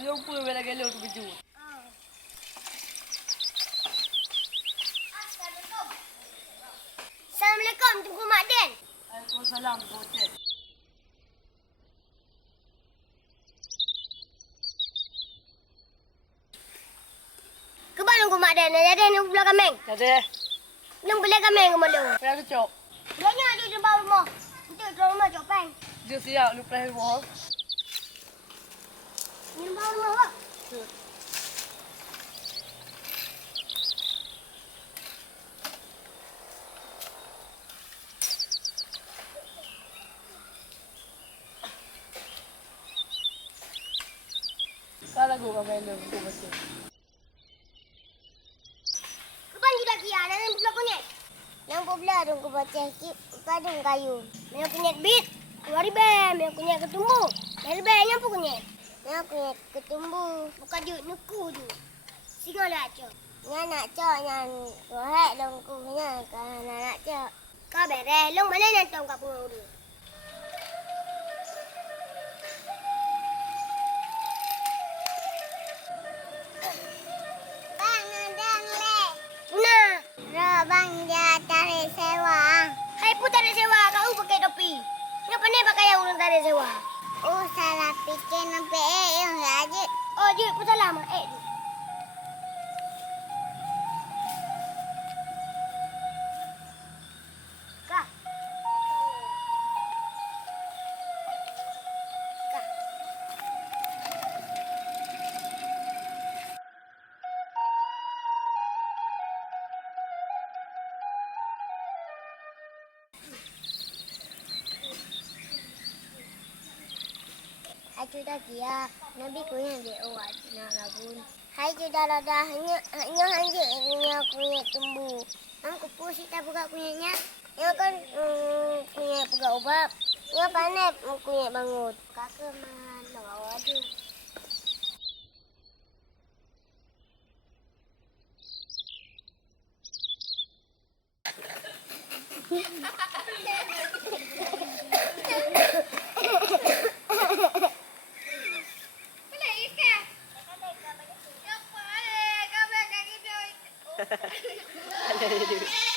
lupa bila gelo tu baju. Assalamualaikum, Tunggu Mak Den. Waalaikumsalam, Bocet. Ke mana Tunggu Mak Den? Ada yang belah kameng. Ada. Nang belah kameng ke malu. Saya tu cok. Belanya ada di bawah rumah. Untuk di rumah copeng. Dia siap lupa rumah. Di bawah rumah apa? Kalau gua main lu, gua mesti. Kepan kita kia, dan yang belah kunyit. Yang belah dong ke baca sikit, kadang kayu. Yang kunyit bit, 2,000. Yang kunyit ketumbu, 1,000. Yang pun kunyit. Yang kunyit ketumbu, bukan duit nuku tu. Singa lah cok. Yang nak cok, yang rohek dong kunya, kan nak cok. Kau beres, long mana yang tahu kat punggung tu? Bang dia tarik sewa. Hai pun tarik sewa. Kau pakai topi. Kenapa ni pakai yang orang tarik sewa? Oh, salah fikir nampak yang aja. Oh, je pun salah mak tu. Kak. Kak. Hai sudah kia, Nabi kunya di awak nak lagun. Hai sudah dah hanya hanya kunya tumbuh. Ang kupus kita buka kunyanya. Yang kan kunya buka ubap. Yang panen kunya bangun. Kakak man lawa tu. Ada.